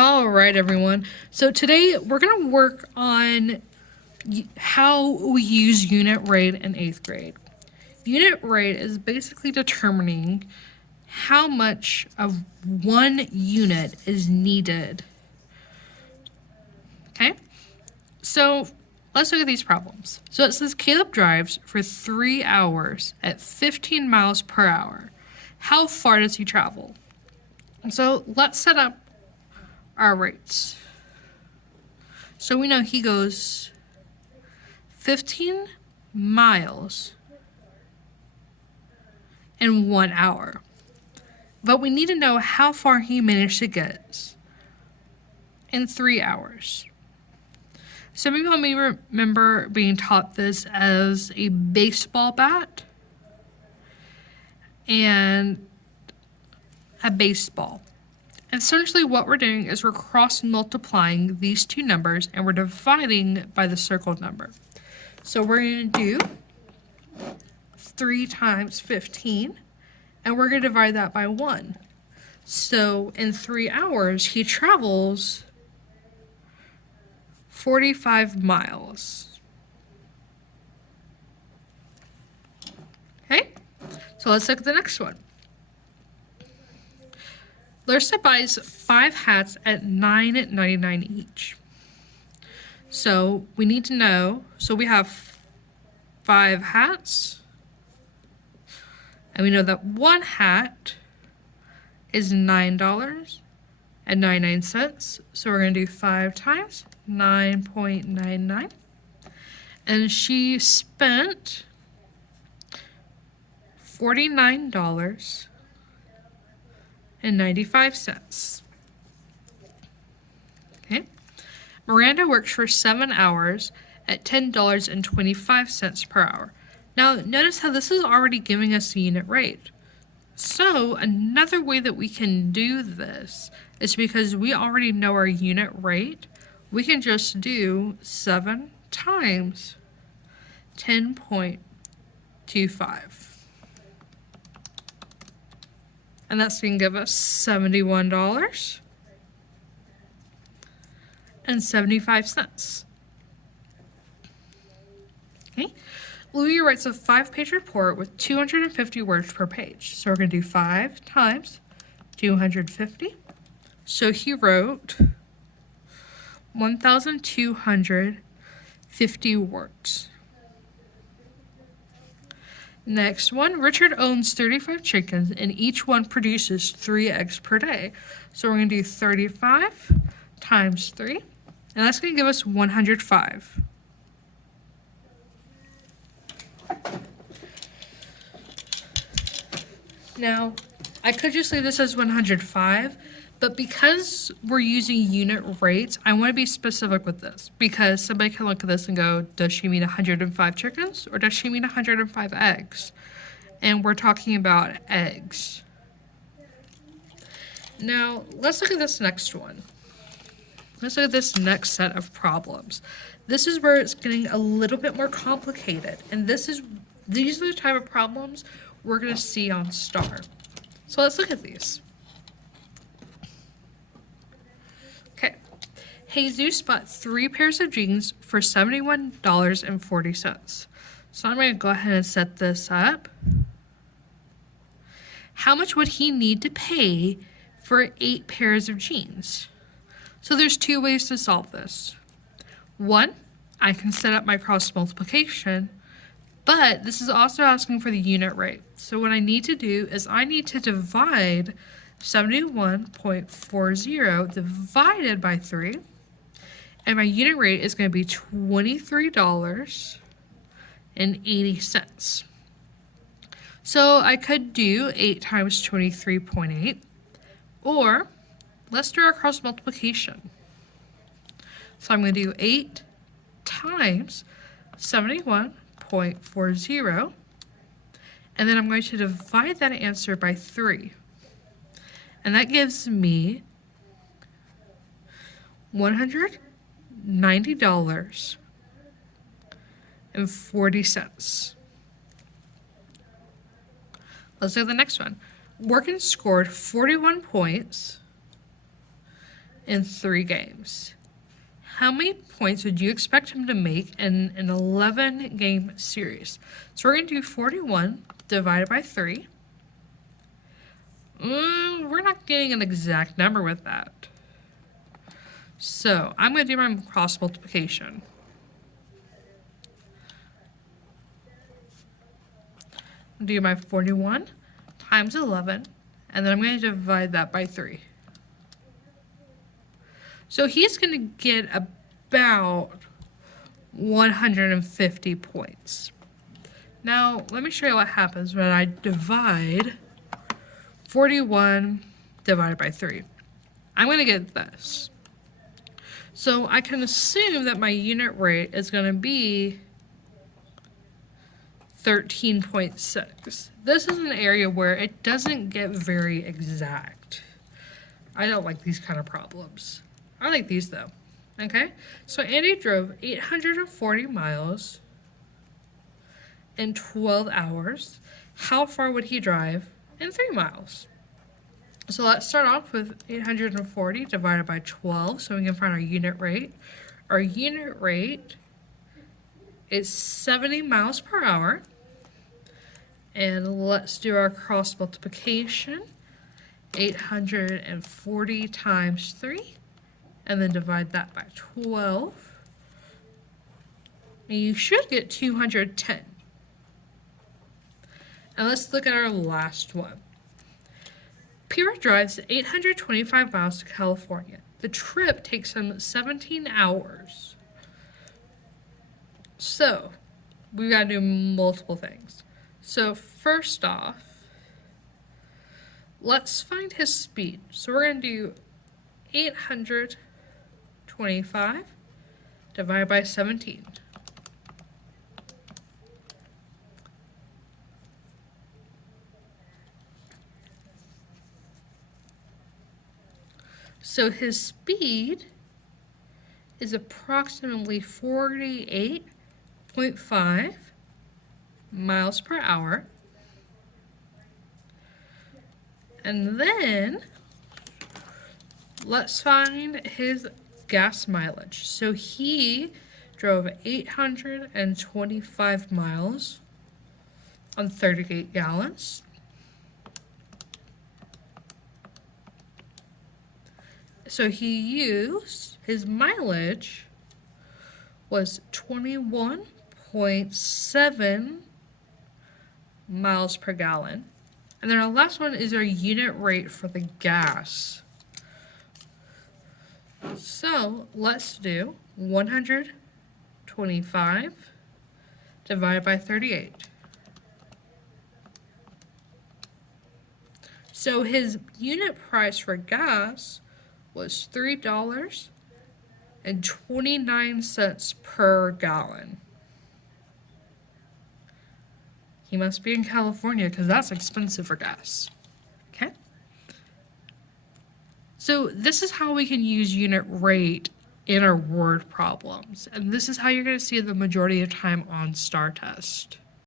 All right, everyone. So today we're going to work on how we use unit rate in 8th grade. Unit rate is basically determining how much of one unit is needed. Okay? So let's look at these problems. So it says Caleb drives for 3 hours at 15 miles per hour. How far does he travel? So let's set up our rates. So we know he goes 15 miles in 1 hour. But we need to know how far he managed to get in 3 hours. Some people may remember being taught this as a baseball bat and a baseball. Essentially what we're doing is we're cross multiplying these two numbers and we're dividing by the circled number. So we're going to do 3 times 15 and we're going to divide that by 1. So in 3 hours he travels 45 miles. Okay, so let's look at the next one. Larissa buys 5 hats at $9.99 each. So we need to know, so we have 5 hats, and we know that 1 hat is $9.99. So we're going to do 5 times 9.99. And she spent $49.95. Okay. Miranda works for 7 hours at $10.25 per hour. Now, notice how this is already giving us the unit rate. So, another way that we can do this is because we already know our unit rate, we can just do 7 times 10.25. And that's going to give us $71.75. Okay. Louis writes a 5-page report with 250 words per page. So we're going to do 5 times 250. So he wrote 1,250 words. Next one, Richard owns 35 chickens and each one produces 3 eggs per day. So we're going to do 35 times 3, and that's going to give us 105. Now, I could just leave this as 105, but because we're using unit rates, I want to be specific with this because somebody can look at this and go, does she mean 105 chickens or does she mean 105 eggs? And we're talking about eggs. Now, let's look at this next one. Let's look at this next set of problems. This is where it's getting a little bit more complicated, and these are the type of problems we're going to see on STAR. So let's look at these. Okay. Jesus bought 3 pairs of jeans for $71.40. So I'm going to go ahead and set this up. How much would he need to pay for 8 pairs of jeans? So there's 2 ways to solve this. One, I can set up my cross multiplication, but this is also asking for the unit rate. So what I need to do is I need to divide 71.40 divided by 3, and my unit rate is going to be $23.80. So I could do 8 times 23.8, or let's do our cross multiplication. So I'm going to do 8 times 71.40, and then I'm going to divide that answer by 3. And that gives me $190.40. Let's look at the next one. Morgan scored 41 points in 3 games. How many points would you expect him to make in an 11-game series? So we're going to do 41 divided by 3. We're not getting an exact number with that. So I'm going to do my cross multiplication. Do my 41 times 11, and then I'm going to divide that by 3. So he's going to get about 150 points. Now, let me show you what happens when I divide 41 divided by 3. I'm going to get this. So I can assume that my unit rate is going to be 13.6. This is an area where it doesn't get very exact. I don't like these kind of problems. I like these though. Okay, so Andy drove 840 miles in 12 hours. How far would he drive in 3 miles? So let's start off with 840 divided by 12 so we can find our unit rate. Our unit rate is 70 miles per hour. And let's do our cross multiplication. 840 times 3. And then divide that by 12. And you should get 210. And let's look at our last one. Peter drives 825 miles to California. The trip takes him 17 hours. So, we've got to do multiple things. So, first off, let's find his speed. So, we're going to do 825 divided by 17. So his speed is approximately 48.5 miles per hour. And then let's find his gas mileage. So he drove 825 miles on 38 gallons. So he used, his mileage was 21.7 miles per gallon. And then our last one is our unit rate for the gas. So let's do 125 divided by 38. So his unit price for gas was $3.29 per gallon. He must be in California because that's expensive for gas. Okay? So this is how we can use unit rate in our word problems. And this is how you're going to see it the majority of time on STAAR test.